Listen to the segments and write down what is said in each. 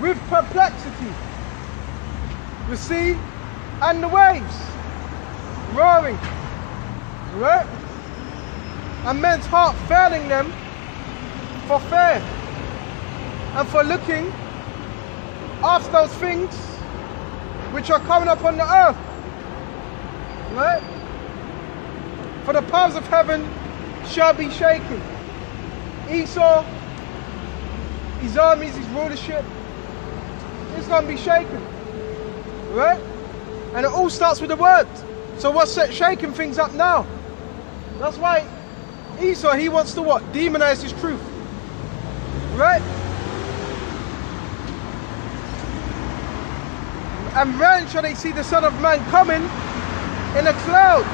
with perplexity, the sea and the waves roaring, right? And men's heart failing them for fear and for looking after those things which are coming upon the earth, right? For the powers of heaven shall be shaken. Esau, his armies, his rulership, it's going to be shaken, right? And it all starts with the word. So what's shaking things up now? That's why Esau, he wants to what? Demonize his truth, right? And then shall they see the Son of Man coming in the clouds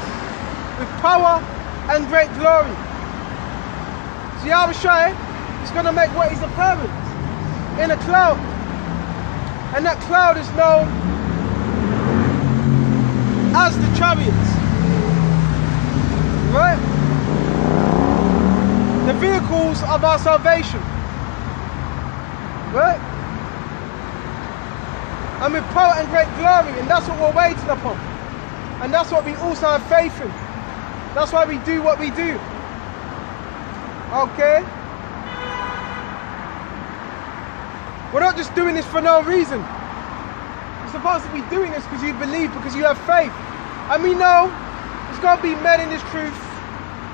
with power and great glory. So Yahawah is going to make what his appearance in a cloud. And that cloud is known as the chariots. Right? The vehicles of our salvation. Right? And with power and great glory, and that's what we're waiting upon. And that's what we also have faith in. That's why we do what we do. Okay? We're not just doing this for no reason. You're supposed to be doing this because you believe, because you have faith. And we know there's going to be men in this truth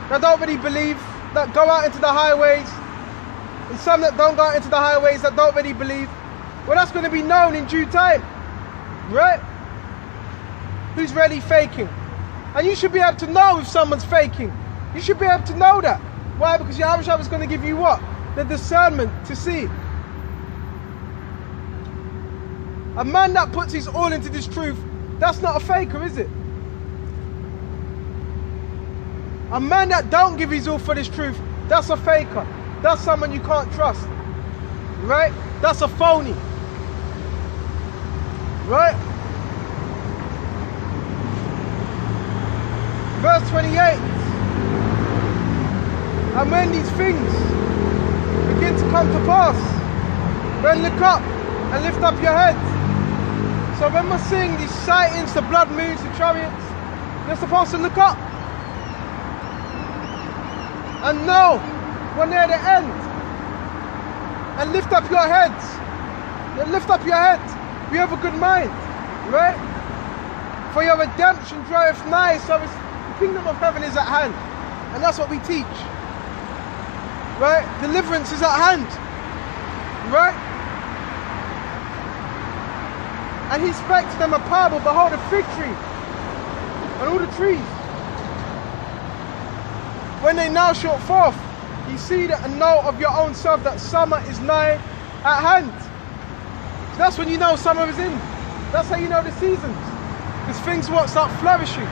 that don't really believe, that go out into the highways, and some that don't go out into the highways that don't really believe. Well, that's going to be known in due time, right? Who's really faking? And you should be able to know if someone's faking. You should be able to know that. Why? Because Yahawah is going to give you what? The discernment to see. A man that puts his all into this truth, that's not a faker, is it? A man that don't give his all for this truth, that's a faker. That's someone you can't trust, right? That's a phony, right? Verse 28. And when these things begin to come to pass, then look up and lift up your heads. So when we're seeing these sightings, the blood moons, the chariots, you're supposed to look up and know we're near the end. And lift up your heads. Lift up your heads. We have a good mind, right? For your redemption draweth nigh. So the kingdom of heaven is at hand. And that's what we teach. Right? Deliverance is at hand. Right? And he spake to them a parable. Behold, a fig tree and all the trees, when they now shoot forth, ye see that and know of your own self that summer is nigh at hand. So that's when you know summer is in. That's how you know the seasons. Because things won't start flourishing.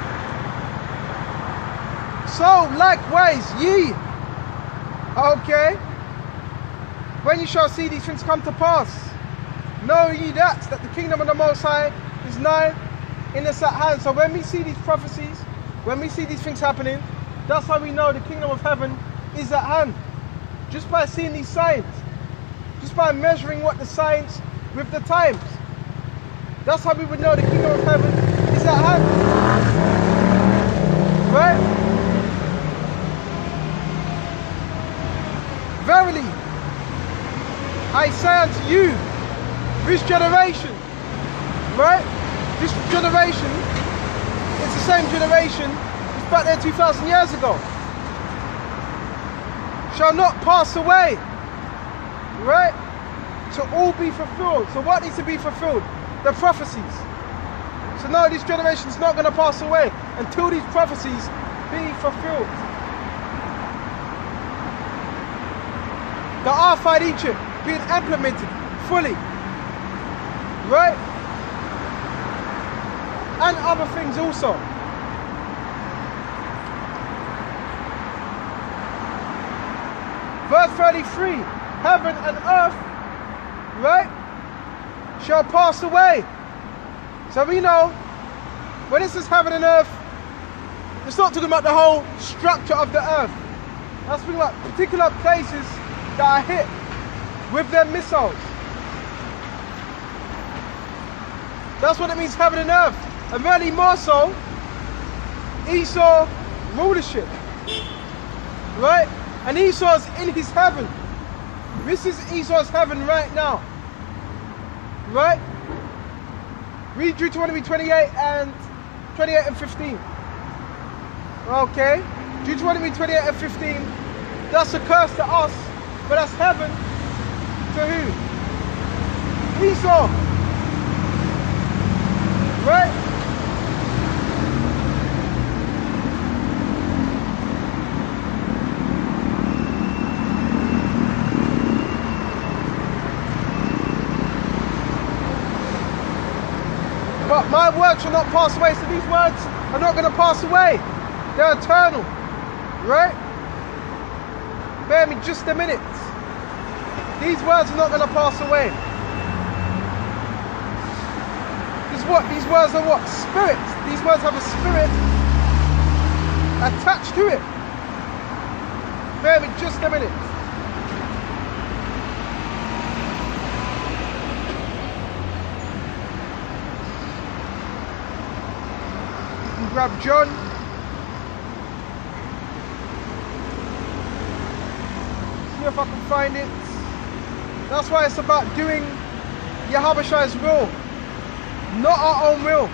So likewise ye, okay, when you shall see these things come to pass, know ye that the kingdom of the Most High is nigh in us at hand. So when we see these prophecies, when we see these things happening, that's how we know the kingdom of heaven is at hand. Just by seeing these signs. Just by measuring what the signs with the times. That's how we would know the kingdom of heaven is at hand. Right? Verily, I say unto you, this generation, right? This generation, it's the same generation that's back there 2,000 years ago. Shall not pass away, right? To all be fulfilled. So what needs to be fulfilled? The prophecies. So no, this generation is not going to pass away until these prophecies be fulfilled. The Arphide Egypt being implemented fully, right? And other things also. Verse 33, heaven and earth, right, shall pass away. So we know, when it says heaven and earth, it's not talking about the whole structure of the earth. That's talking about particular places that are hit with their missiles. That's what it means, heaven and earth. And really more so, Esau rulership. Right? And Esau's in his heaven. This is Esau's heaven right now. Right? Read Deuteronomy 28 and 15. Okay? Deuteronomy 28 and 15. That's a curse to us, but that's heaven to who? Esau. Right? But my words shall not pass away, so these words are not going to pass away. They're eternal. Right? Bear me just a minute. These words are not going to pass away. These words are what? Spirits. These words have a spirit attached to it. Bear me just a minute. You can grab John. See if I can find it. That's why it's about doing Yahawah's will, not our own will.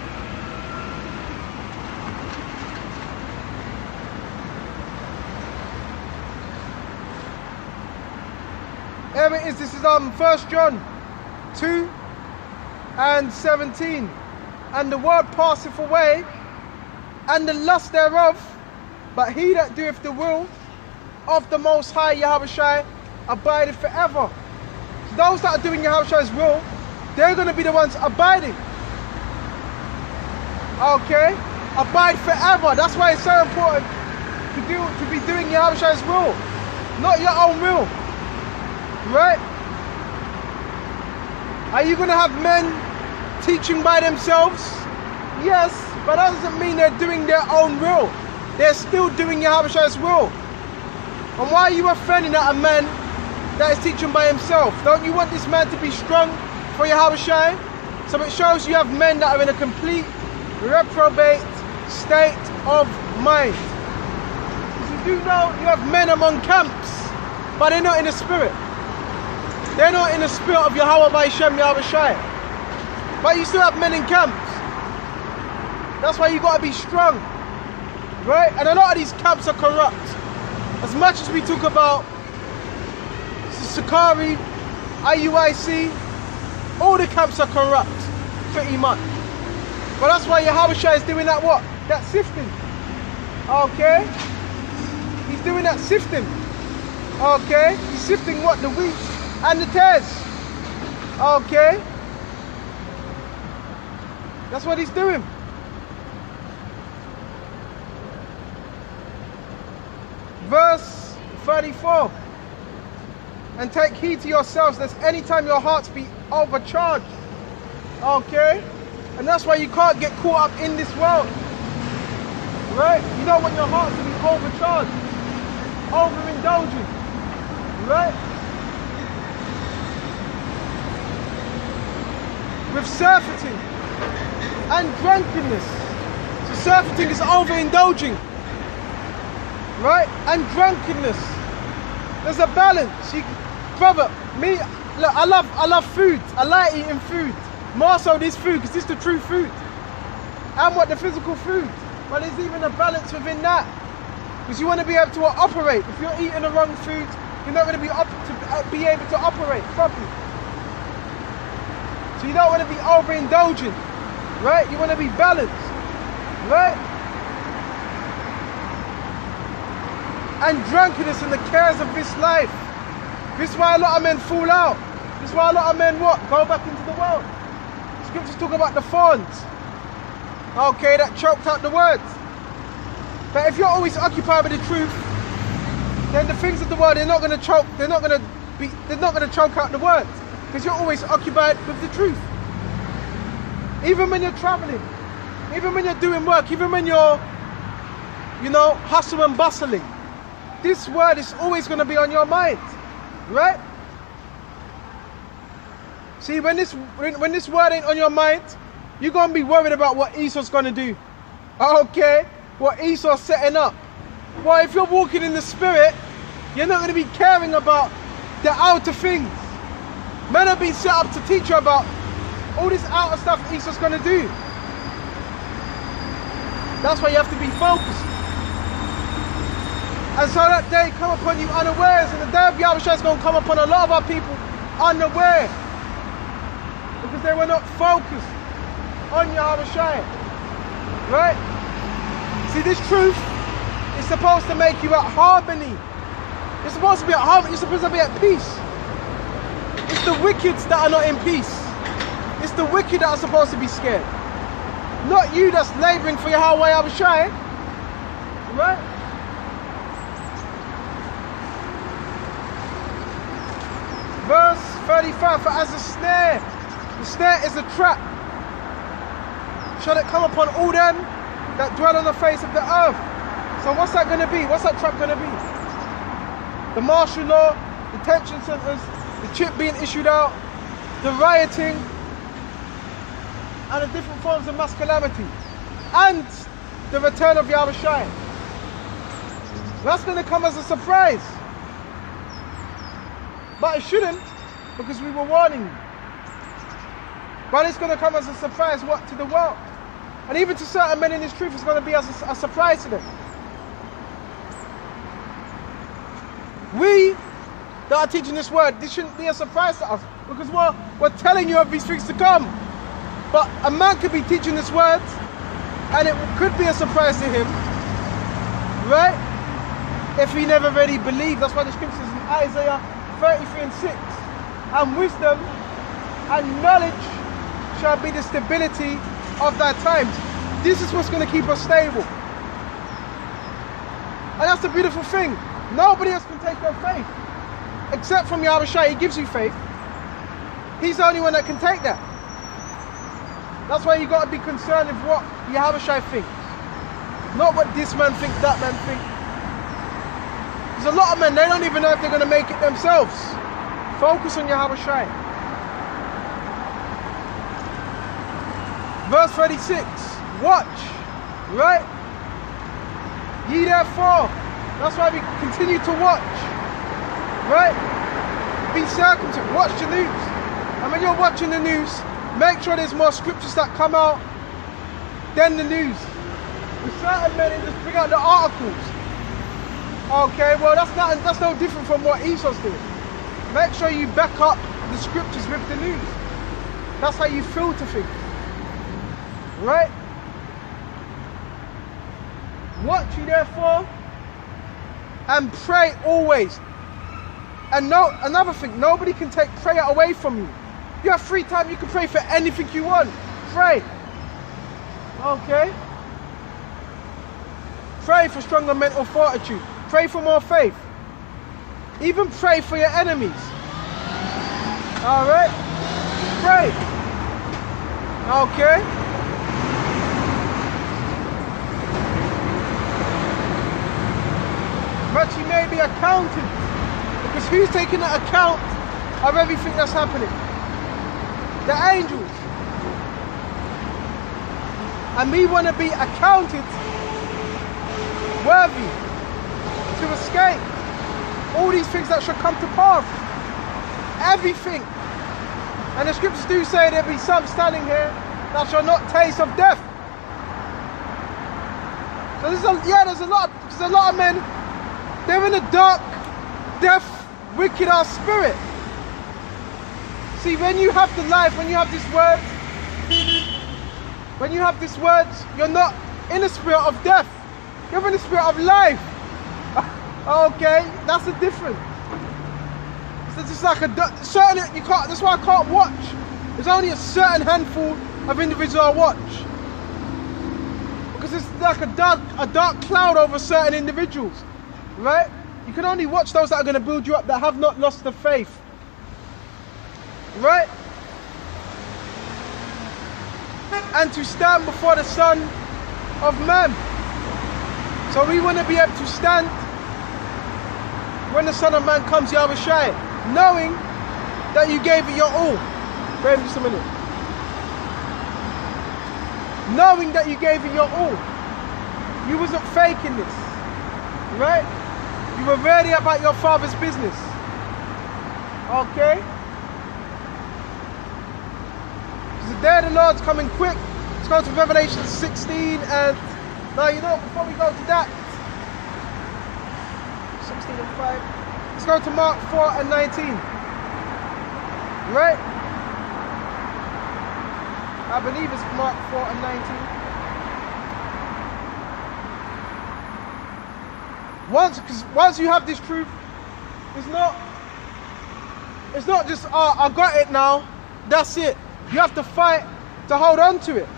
There it is. This is 1 John 2 and 17. And the world passeth away, and the lust thereof, but he that doeth the will of the Most High Yahawah abideth forever. So those that are doing Yahawah's will, they're going to be the ones abiding. Okay? Abide forever. That's why it's so important to be doing Yahawah's will, not your own will. Right? Are you going to have men teaching by themselves? Yes, but that doesn't mean they're doing their own will. They're still doing Yahawah's will. And why are you offending at a man that is teaching by himself? Don't you want this man to be strong for Yahawah? So it shows you have men that are in a complete reprobate state of mind. Because you do know you have men among camps, but they're not in the spirit. They're not in the spirit of Yahawah Wa Yahawashi. But you still have men in camps. That's why you got to be strong. Right? And a lot of these camps are corrupt. As much as we talk about Sakari, IUIC, all the camps are corrupt, pretty much. But that's why Yahawah is doing that what? That sifting. Okay? He's doing that sifting. Okay? He's sifting what? The wheat and the tares. Okay? That's what he's doing. Verse 34. And take heed to yourselves, lest any time your hearts be overcharged. Okay? And that's why you can't get caught up in this world. Right? You don't want your heart to be overcharged, overindulgent. Right? With surfeiting and drunkenness. So surfeiting is overindulging. Right? And drunkenness. There's a balance. Brother, me, look, I love food. I like eating food. More so this food, because this is the true food. And what the physical food. But there's even a balance within that. Because you want to be able to operate. If you're eating the wrong food, you're not going to be able to operate properly. So you don't want to be overindulgent. Right? You want to be balanced. Right? And drunkenness and the cares of this life. This is why a lot of men fall out. This is why a lot of men what? Go back into the world. Scriptures talk about the thorns. Okay, that choked out the words. But if you're always occupied with the truth, then the things of the world, they're not going to choke. They're not going to choke out the words, because you're always occupied with the truth. Even when you're traveling, even when you're doing work, even when you're, hustle and bustling, this word is always going to be on your mind, right? See, when this word ain't on your mind, you're going to be worried about what Esau's going to do. Okay? What Esau's setting up. Well, if you're walking in the Spirit, you're not going to be caring about the outer things. Men have been set up to teach you about all this outer stuff Esau's going to do. That's why you have to be focused. And so that day come upon you unawares, and the day of Yahawashi is going to come upon a lot of our people unaware. Because they were not focused on Yahawashi. Right? See, this truth is supposed to make you at harmony. You're supposed to be at harmony. You're supposed to be at peace. It's the wicked that are not in peace. It's the wicked that are supposed to be scared. Not you that's laboring for Yahawah Wa Yahawashi. Right? Verse 35, for as the snare is a trap, shall it come upon all them that dwell on the face of the earth. So what's that going to be? What's that trap going to be? The martial law, the detention centers, the chip being issued out, the rioting, and the different forms of mass calamity, and the return of Yahawashi. That's going to come as a surprise. But it shouldn't, because we were warning you. But it's going to come as a surprise, what, to the world. And even to certain men in this truth, it's going to be as a surprise to them. We that are teaching this word, this shouldn't be a surprise to us, because we're telling you of these things to come. But a man could be teaching this word, and it could be a surprise to him, right? If he never really believed. That's why the scripture says in Isaiah 33 and 6, and wisdom and knowledge shall be the stability of thy times. This is what's going to keep us stable. And that's the beautiful thing. Nobody else can take your faith except from Yahawashi. He gives you faith. He's the only one that can take that. That's why you got to be concerned with what Yahawashi thinks, not what this man thinks, that man thinks. There's a lot of men, they don't even know if they're going to make it themselves. Focus on Yahawashi. Verse 36, watch, right? Ye therefore, that's why we continue to watch, right? Be circumspect, watch the news. And when you're watching the news, make sure there's more scriptures that come out than the news. With certain men, they just bring out the articles. Okay, well that's no different from what Esau's doing. Make sure you back up the scriptures with the news. That's how you filter things. Right? Watch ye therefore and pray always. And another thing, nobody can take prayer away from you. You have free time, you can pray for anything you want. Pray. Okay? Pray for stronger mental fortitude. Pray for more faith. Even pray for your enemies. Alright? Pray. Okay? But you may be accounted. Because who's taking an account of everything that's happening? The angels. And we want to be accounted worthy to escape all these things that should come to pass. Everything. And the scriptures do say there'll be some standing here that shall not taste of death. So there's a lot of men, they're in a dark, deaf, wicked ass spirit. See, when you have the life, when you have this word, you're not in the spirit of death. You're in the spirit of life. Okay, that's the difference. It's just like certain, you can't, that's why I can't watch. There's only a certain handful of individuals I watch. Because it's like a dark cloud over certain individuals, right? You can only watch those that are going to build you up, that have not lost the faith, right? And to stand before the Son of Man. So we want to be able to stand when the Son of Man comes, Yahawashi, knowing that you gave it your all. Wait just a minute. knowing that you gave it your all. You wasn't faking this, right? You were really about your Father's business, okay? Because the day of the Lord's coming quick. Let's go to Revelation 16 and, now you know, before we go to that, 16 and 5, let's go to Mark 4 and 19, right? I believe it's Mark 4 and 19. Once you have this truth, it's not just, oh, I got it now, that's it. You have to fight to hold on to it.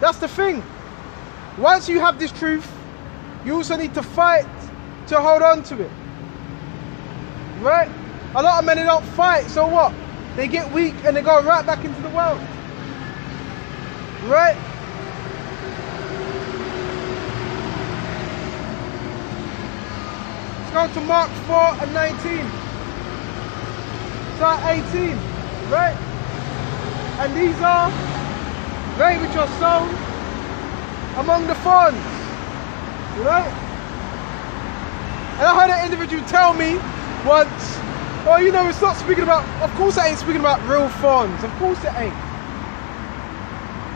That's the thing. Once you have this truth, you also need to fight to hold on to it. Right? A lot of men, they don't fight, so what? They get weak and they go right back into the world. Right? Let's go to Mark 4 and 19. Start 18. Right? And these are they which are sown among the thorns. Right? And I heard an individual tell me once, oh, you know, it's not speaking about, of course it ain't speaking about real thorns. Of course it ain't.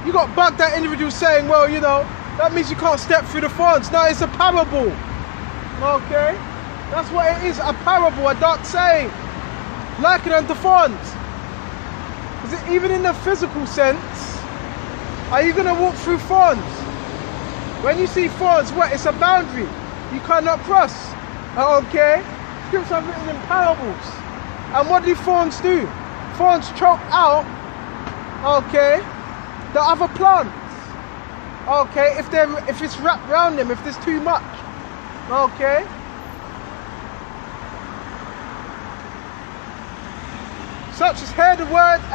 You got bugged, that individual saying, well, you know, that means you can't step through the thorns. No, it's a parable. Okay? That's what it is, a parable, a dark saying. Likened unto thorns. Because even in the physical sense, are you going to walk through thorns? When you see thorns, what? It's a boundary. You cannot cross. Okay? Scriptures are written in parables. And what do thorns do? Thorns choke out, okay, the other plants. Okay, if it's wrapped around them, if there's too much. Okay? Such as hear the word and